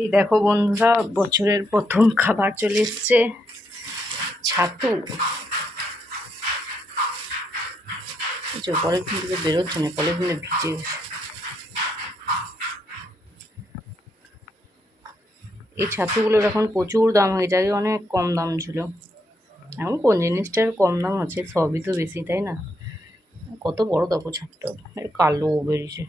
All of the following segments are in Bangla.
এই দেখো বন্ধুরা, বছরের প্রথম খাবার চলে এসছে, ছাতু। পলিথিন থেকে বেরোচ্ছে না, পলিথিনে ভিজে গেছে। এই ছাতুগুলোর এখন প্রচুর দাম হয়ে যায়, অনেক কম দাম ছিল। এখন কোন জিনিসটার কম দাম আছে, সবই তো বেশি, তাই না? কত বড় দেখো ছাতুটা, কালো বেরিয়েছে।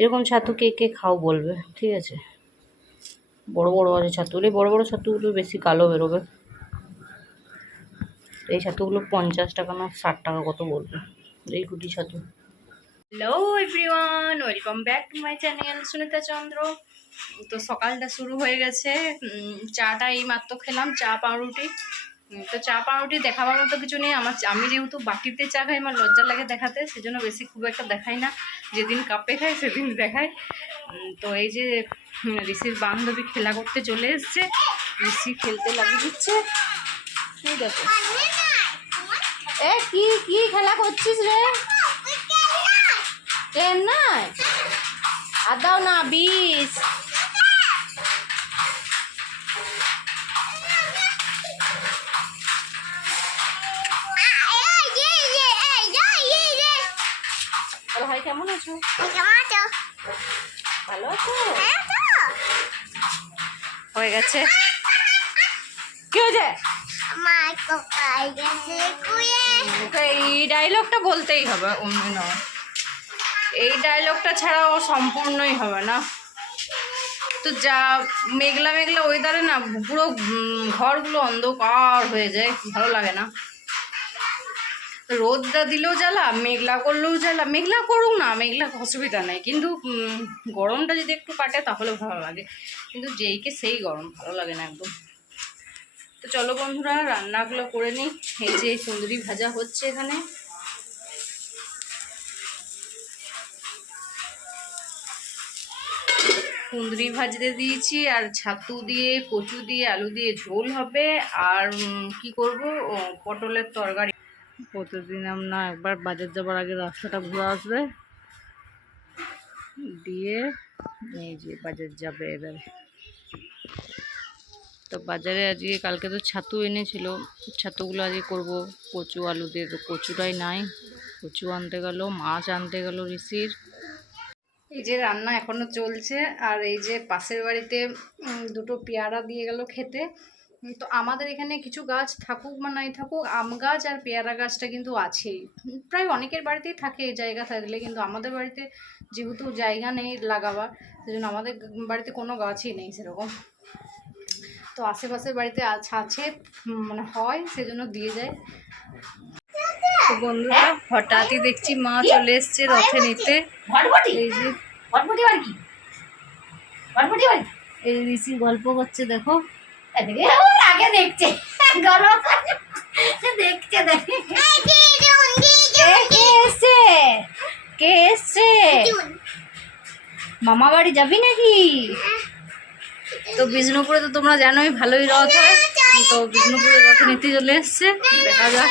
এরকম ছাতু কে কে খাও বলবে, ঠিক আছে? বড় বড় আছে ছাতুগুলো, বড় বড় ছাতুগুলো বেশি কালো বেরোবে। এই ছাতুগুলো 50 টাকা না 60 টাকা কত বলবে, এই কুটি ছাতু। Hello everyone, welcome back to my channel Sunita Chandra. তো সকালটা শুরু হয়ে গেছে। চাটা এই মাত্র খেলাম, চা পাউরুটি। তো চা পাউরুটি দেখাবার মতো কিছু নেই আমি যেহেতু বাটিতে চা খাই, আমার লজ্জা লাগে দেখাতে, সেজন্য বেশি খুব একটা দেখাই না। যেদিন কাপে খাই সেদিন দেখাই। তো এই যে ঋষির বান্ধবী খেলা করতে চলে এসছে, ঋষি খেলতে লাগিয়ে দিচ্ছে। এই দেখো, এ কি কি খেলা করছিস রে? নাই আর দাও না, 20। ভাই কেমন আছো? ভালো আছো? হয়ে গেছে। কি হয়েছে? এই ডায়লগটা বলতেই হবে, অন্য নয়। এই ডায়লগটা ছাড়াও সম্পূর্ণই হবে না। তো যা মেঘলা মেঘলা ওয়েদারে না, পুরো ঘরগুলো অন্ধকার হয়ে যায়, ভালো লাগে না। রোদটা দিলেও জ্বালা, মেঘলা করলেও জ্বালা। মেঘলা করুক না, মেঘলা অসুবিধা নেই, কিন্তু গরমটা যদি একটু কাটে তাহলে ভালো লাগে। কিন্তু যেইকে সেই গরম, ভালো লাগে না একদম। তো চলো বন্ধুরা, রান্নাগুলো করে নিই। এই যে সুন্দরী ভাজা হচ্ছে এখানে। কুঁদরি ভাজতে দিয়েছি, আর ছাতু দিয়ে, কচু দিয়ে, আলু দিয়ে ঝোল হবে। আর কি করব, পটলের তরকারি। প্রতিদিন না একবার বাজার যাবার আগে রাস্তাটা ঘুরে আসবে, দিয়ে এই যে বাজার যাবে এবারে। তো বাজারে আজকে, কালকে তো ছাতু এনেছিল, ছাতুগুলো আজকে করব কচু আলু দিয়ে। তো কচুটাই নাই, কচু আনতে গেল, মাছ আনতে গেল ঋষির। এই যে রান্না এখনো চলছে। আর এই যে পাশের বাড়িতে দুটো পেয়ারা দিয়ে গেল খেতে। তো আমাদের এখানে কিছু গাছ থাকুক বা নাই থাকুক, আম গাছ আর পেয়ারা গাছটা কিন্তু আছেই। প্রায় অনেকের বাড়িতেই থাকে জায়গা থাকলে, কিন্তু আমাদের বাড়িতে যেহেতু জায়গা নেই লাগাবার, সেজন্য আমাদের বাড়িতে কোনো গাছই নেই সেরকম। তো আশেপাশের বাড়িতে আছে, মানে হয়, সেজন্য দিয়ে যায়। তো বন্ধুরা, হঠাৎই দেখছি মা চলে এসছে রথে নিতে। এই যে এই ঋষি গল্প করছে, দেখো আগে দেখছে কে এসছে। মামা বাড়ি যাবি নাকি? তো বিষ্ণুপুরে তো তোমরা জানোই ভালোই রথ হয়। তো বিষ্ণুপুরে রথ নিতে চলে এসছে, দেখা যাক।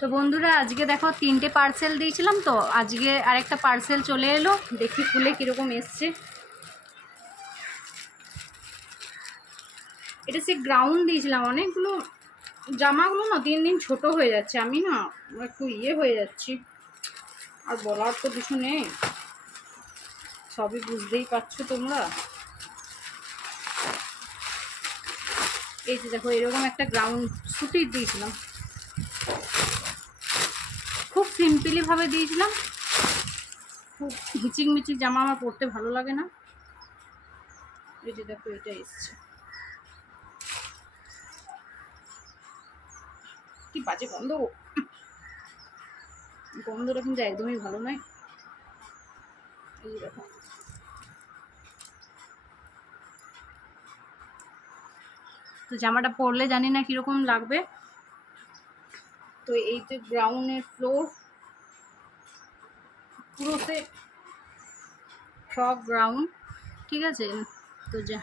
তো বন্ধুরা, আজকে দেখো 3টে পার্সেল দিয়েছিলাম, তো আজকে আরেকটা পার্সেল চলে এলো। দেখি খুলে কীরকম এসছে। এটা সে গ্রাউন্ড দিয়েছিলাম, অনেকগুলো জামাগুলো না দিন দিন ছোট হয়ে যাচ্ছে। আমি না একটু হয়ে যাচ্ছি, আর বলার তো কিছু নেই, সবই বুঝতেই পারছো তোমরা। এই যে দেখো, এরকম একটা গ্রাউন্ড সুতির দিয়েছিলাম, খুব সিম্পলি ভাবে দিয়েছিলাম। খুব হিচিক মিচিক জামা আমার পরতে ভালো লাগে না। এই যে দেখো, এটা এসছে, কি বাজে গন্ধ, গন্ধটা কিন্তু একদমই ভালো নয়। এই যে দেখো, তো জামাটা পরলে জানি না কিরকম লাগবে। তো এই যে গ্রাউন্ডের ফ্লোর, পুরোতে ফ্রক গ্রাউন্ড, ঠিক আছে। তো যা,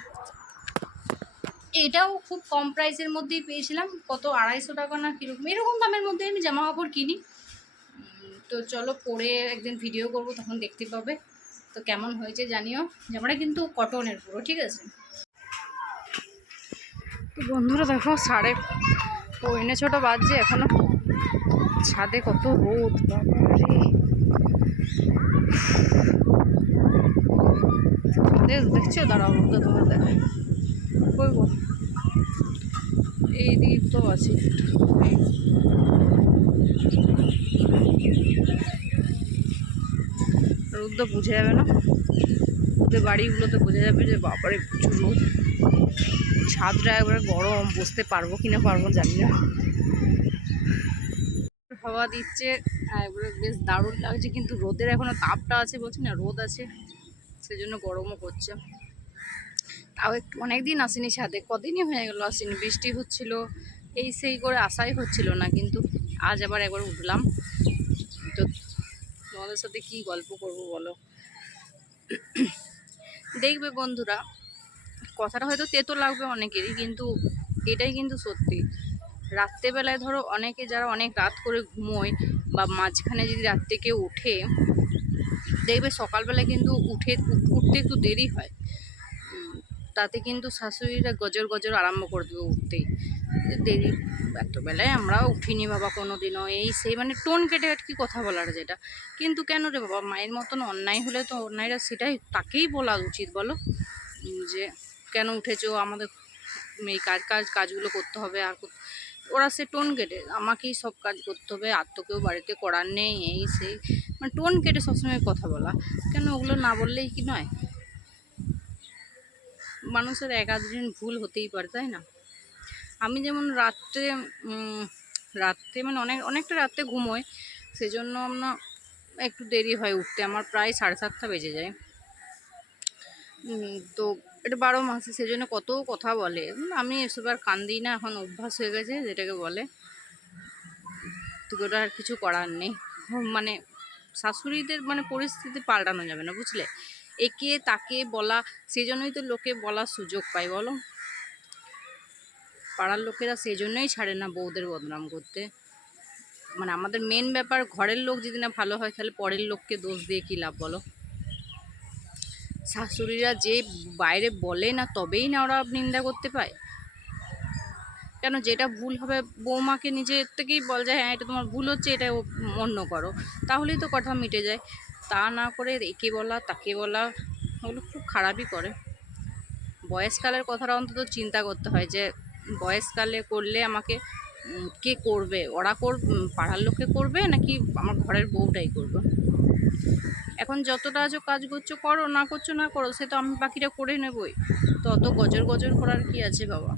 এটাও খুব কম প্রাইসের মধ্যেই পেয়েছিলাম, কত 250 টাকা না কীরকম, এরকম দামের মধ্যে আমি জামা কাপড় কিনি। তো চলো, পরে একদিন ভিডিও করব, তখন দেখতে পাবে। তো কেমন হয়েছে জানিও। জামাটা কিন্তু কটনের পুরো, ঠিক আছে। তো বন্ধুরা দেখো 6:45 বাজছে এখনো, ছাদে কত রোদ বাবারে। দেখছো, দাঁড়াও রোদে তোমার দেখায় কই গো, এই দিক তো আছে রোদ তো বুঝে যাবে না, ওদের বাড়িগুলোতে বোঝা যাবে যে বাবারে প্রচুর রোদ। ছাদটা একবারে গরম, বসতে পারবো কিনা পারবো জানি না। হাওয়া দিচ্ছে একবারে বেশ দারুণ লাগছে, কিন্তু রোদের এখনো তাপটা আছে, বলছি না রোদ আছে, সেজন্য গরমও করছে। তাও একটু অনেকদিন আসেনি ছাদে, কদিনই হয়ে গেল আসেনি, বৃষ্টি হচ্ছিল এই সেই করে আসাই হচ্ছিল না, কিন্তু আজ আবার একবার উঠলাম। তো তোমাদের সাথে কি গল্প করব বলো। দেখবে বন্ধুরা, কথাটা হয়তো তেতো লাগবে অনেকেরই, কিন্তু এটাই কিন্তু সত্যি। রাত্রেবেলায় ধরো অনেকে যারা অনেক রাত করে ঘুমোয় বা মাঝখানে যদি রাত্রে কেউ উঠে, দেখবে সকালবেলায় কিন্তু উঠতে একটু দেরি হয়। তাতে কিন্তু শাশুড়িরা গজর গজর আরম্ভ করে দেবে উঠতেই, দেরি রাত্রবেলায় আমরাও উঠিনি বাবা কোনো দিনও, এই সেই মানে টোন কেটে কি কথা বলার যেটা। কিন্তু কেন রে বাবা, মায়ের মতন অন্যায় হলে তো অন্যায়টা সেটাই তাকেই বলা উচিত বলো, যে কেন উঠেছো, আমাদের এই কাজগুলো করতে হবে। আর ওরা সে টোন কেটে আমাকেই সব কাজ করতে হবে, আর তো কেউ বাড়িতে করার নেই, এই সেই মানে টোন কেটে সবসময় কথা বলা, কেন ওগুলো না বললেই কি নয়। মানুষের একাধিন ভুল হতেই পারে, তাই না। আমি যেমন রাত্রে মানে অনেকটা রাত্রে ঘুমোই, সেজন্য আমরা একটু দেরি হয় উঠতে, আমার প্রায় 7:30 বেজে যায়। তো এটা 12 মাসে, সেজন্য কত কথা বলে, আমি এসব আর কান দিই না, এখন অভ্যাস হয়ে গেছে যেটাকে বলে। তো ওটা আর কিছু করার নেই, মানে শাশুড়িদের মানে পরিস্থিতি পাল্টানো যাবে না, বুঝলে। একে তাকে বলা, সেই জন্যই তো লোকে বলার সুযোগ পায় বলো। পাড়ার লোকেরা সেই জন্যই ছাড়ে না বউদের বদনাম করতে। মানে আমাদের মেন ব্যাপার, ঘরের লোক যদি না ভালো হয়, তাহলে পরের লোককে দোষ দিয়ে কী লাভ বলো। শাশুড়িরা যে বাইরে বলে না, তবেই না ওরা নিন্দা করতে পায়। কেন, যেটা ভুল হবে বৌমাকে নিজের থেকেই বল যায়, হ্যাঁ এটা তোমার ভুল হচ্ছে, এটা অন্য করো, তাহলেই তো কথা মিটে যায়। তা না করে একে বলা তাকে বলা, ওগুলো খুব খারাপই করে। বয়সকালের কথাটা অন্তত চিন্তা করতে হয়, যে বয়সকালে করলে আমাকে কে করবে, ওরা পাড়ার লোকে করবে নাকি আমার ঘরের বউটাই করবে। এখন যতটা আজও কাজ করছো করো, না করছো না করো, সে তো আমি বাকিটা করে নেবই, তো অত গজর গজর করার কি আছে বাবা।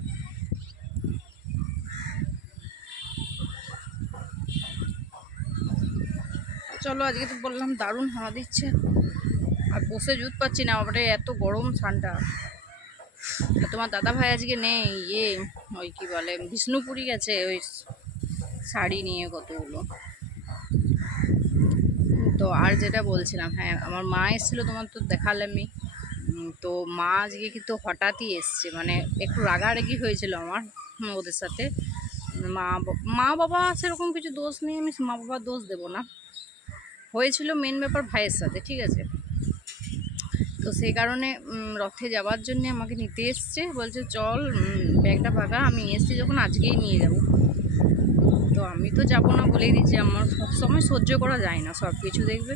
চলো, আজকে তো বললাম দারুণ হাওয়া দিচ্ছে, আর বসে জুত পাচ্ছি না, আবার এত গরম ঠান্ডা। তোমার দাদা ভাই আজকে নেই, ওই কি বলে বিষ্ণুপুরি গেছে, ওই শাড়ি নিয়ে কতগুলো। তো আর যেটা বলছিলাম, হ্যাঁ আমার মা এসেছিলো, তোমার তো দেখালামই। তো মা আজকে কিন্তু হঠাৎই এসছে, মানে একটু রাগারাগি হয়েছিল আমার ওদের সাথে। মা বাবা সেরকম কিছু দোষ নেই, আমি মা বাবার দোষ দেবো না, হয়েছিল মেন ব্যাপার ভাইয়ের সাথে, ঠিক আছে। তো সেই কারণে রথে যাওয়ার জন্য আমাকে নিতে এসছে, বলছে চল ব্যাগটা পাকা, আমি এসছি যখন আজকেই নিয়ে যাব। তো আমি তো যাবো না বলেই দিচ্ছি, আমার সবসময় সহ্য করা যায় না সব কিছু, দেখবে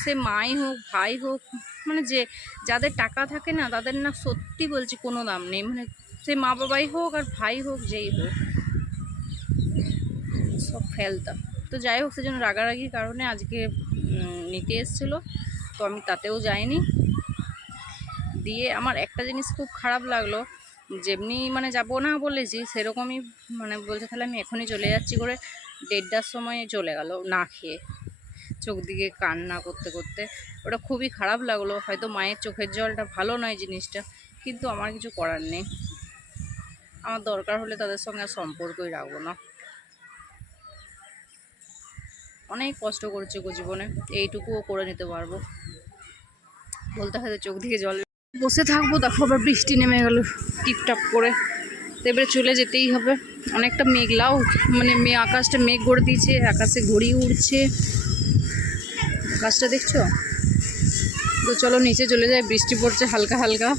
সে মাই হোক ভাই হোক, মানে যাদের টাকা থাকে না, তাদের না সত্যি বলছি কোনো দাম নেই, মানে সে মা বাবাই হোক আর ভাই হোক যেই হোক, সব ফেলতাম। তো যাই হোক, সেজন্য রাগারাগির কারণে আজকে নিতে এসেছিলো, তো আমি তাতেও যাইনি। দিয়ে আমার একটা জিনিস খুব খারাপ লাগলো, যেমনি মানে যাবো না বলেছি সেরকমই মানে বলছে তাহলে আমি এখনই চলে যাচ্ছি করে 1:30টার সময় চলে গেল না খেয়ে, চোখ দিকে কান্না করতে করতে। ওটা খুবই খারাপ লাগলো, হয়তো মায়ের চোখের জলটা ভালো নয় জিনিসটা, কিন্তু আমার কিছু করার নেই, আমার দরকার হলে তাদের সঙ্গে আর সম্পর্কই রাখবো না। অনেক কষ্ট করেছে গো জীবনে, এইটুকুও করে নিতে পারবো, বলতে হয়তো চোখ দিকে জল। বসে থাকবো, দেখো আবার বৃষ্টি নেমে গেল টিপটাপ করে, তো এবারে চলে যেতেই হবে। অনেকটা মেঘলাও, মানে আকাশটা মেঘ করে দিয়েছে, আকাশে ঘড়ি উড়ছে, আকাশটা দেখছো তো চলো নিচে চলে যাই, বৃষ্টি পড়ছে হালকা হালকা।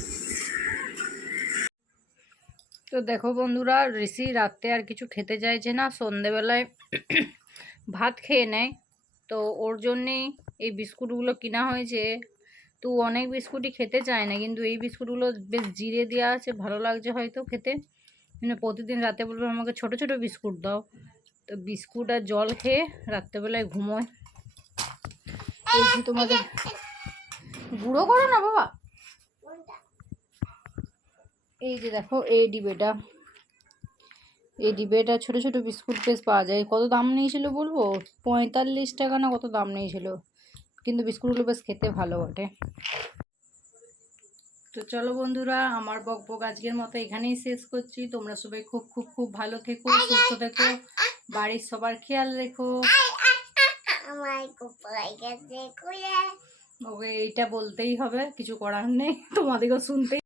তো দেখো বন্ধুরা, ঋষি রাতে আর কিছু খেতে চাইছে না, সন্ধেবেলায় ভাত খেয়ে নেয়। তো ওর জন্যেই এই বিস্কুটগুলো কিনা হয়েছে। তো অনেক বিস্কুটই খেতে চায় না, কিন্তু এই বিস্কুটগুলো বেশ জিরে দেওয়া আছে, ভালো লাগছে হয়তো খেতে। মানে প্রতিদিন রাতে বলবে আমাকে ছোট ছোট বিস্কুট দাও। তো বিস্কুট আর জল খেয়ে রাত্রেবেলায় ঘুমোয়। এই যে তোমাদের গুঁড়ো করো না বাবা। এই যে দেখো এই ডিবেটা ছোট ছোট বিস্কুট বেশ পাওয়া যায়। কত দাম নিয়েছিল বলবো, 45 টাকা না কত দাম নিয়েছিল, কিন্তু বিস্কুটগুলো বেশ খেতে ভালো বটে। তো চলো বন্ধুরা, আমার বকবক আজকের মতো এখানেই শেষ করছি। তোমরা সবাই খুব খুব খুব ভালো থেকো, সুস্থ থেকো, বাড়ির সবার খেয়াল রেখো। ওকে এইটা বলতেই হবে, কিছু করার নেই, তোমাদেরকেও শুনতেই